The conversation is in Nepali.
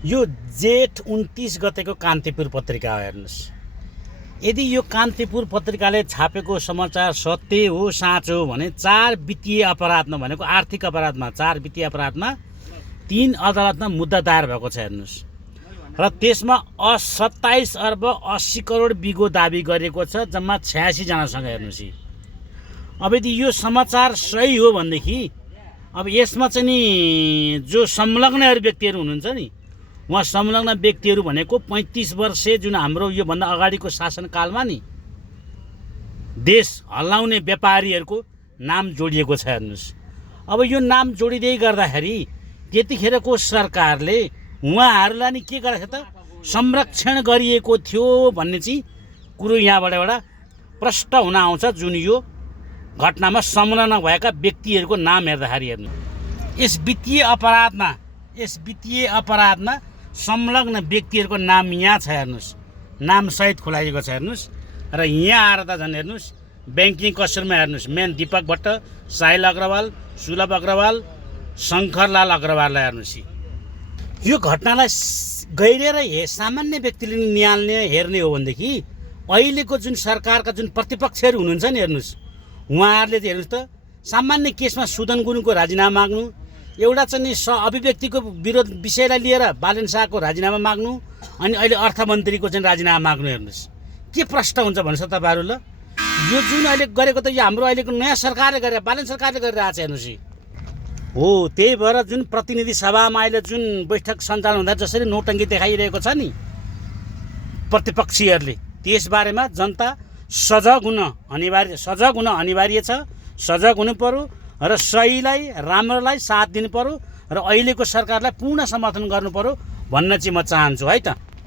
यो जेठ 29 गतेको कान्तिपुर पत्रिका हो, हेर्नुहोस्। यदि यो कान्तिपुर पत्रिकाले छापेको समाचार सत्य हो, साँचो हो भने 4 वित्तीय अपराधमा भनेको आर्थिक अपराधमा 4 वित्तीय अपराधमा 3 अदालतमा मुद्दा दायर भएको छ, हेर्नुहोस्। र त्यसमा 27 अर्ब 80 करोड बिगो दाबी गरेको छ, जम्मा 86 जनासँग, हेर्नुहोस्। अब यदि यो समाचार सही हो भनेदेखि अब यसमा चाहिँ नि जो संलग्नहरू व्यक्तिहरू हुनुहुन्छ नि, उहाँ संलग्न व्यक्तिहरू भनेको 35 वर्षे जुन हाम्रो योभन्दा अगाडिको शासनकालमा नि देश हल्लाउने व्यापारीहरूको नाम जोडिएको छ, हेर्नुहोस्। अब यो नाम जोडिँदै गर्दाखेरि त्यतिखेरको सरकारले उहाँहरूलाई नि के गरेको त संरक्षण गरिएको थियो भन्ने चाहिँ कुरो यहाँबाट एउटा प्रष्ट हुन आउँछ। जुन यो घटनामा संलग्न भएका व्यक्तिहरूको नाम हेर्दाखेरि हेर्नु, यस वित्तीय अपराधमा संलग्न व्यक्तिहरूको नाम यहाँ छ, हेर्नुहोस्। नाम सहित खुलाइएको छ, हेर्नुहोस्। र यहाँ आएर त झन् हेर्नुहोस्, ब्याङ्किङ कसरमा हेर्नुहोस्, मेन दीपक भट्ट, साहिल अग्रवाल, सुलभ अग्रवाल, शङ्करलाल अग्रवाललाई हेर्नुहोस्। यो घटनालाई गहिरेर सामान्य व्यक्तिले निहाल्ने हेर्ने हो भनेदेखि अहिलेको जुन सरकारका जुन प्रतिपक्षहरू हुनुहुन्छ नि, हेर्नुहोस्, उहाँहरूले चाहिँ हेर्नुहोस् त सामान्य केसमा सुदन गुरुङको राजीनामा माग्नु, एउटा चाहिँ नि अभिव्यक्तिको विरोध विषयलाई लिएर बालेन शाहको राजीनामा माग्नु, अनि अहिले अर्थमन्त्रीको चाहिँ राजीनामा माग्नु, हेर्नुहोस्। के प्रश्न हुन्छ भन्नुहोस् त तपाईँहरू? ल यो जुन अहिले गरेको त यो हाम्रो अहिलेको नयाँ सरकारले गरेर बालेन सरकारले गरिरहेको छ, हेर्नुहोस्। हो, त्यही भएर जुन प्रतिनिधि सभामा अहिले जुन बैठक सञ्चालन हुँदा जसरी नौटङ्की देखाइरहेको छ नि प्रतिपक्षीहरूले, त्यसबारेमा जनता सजग हुन अनिवार्य छ। सजग हुनु पर्यो र सहीलाई राम्रोलाई साथ दिनु पर्यो र अहिलेको सरकारलाई पूर्ण समर्थन गर्नु पर्यो भन्न चाहिँ म चाहन्छु है त।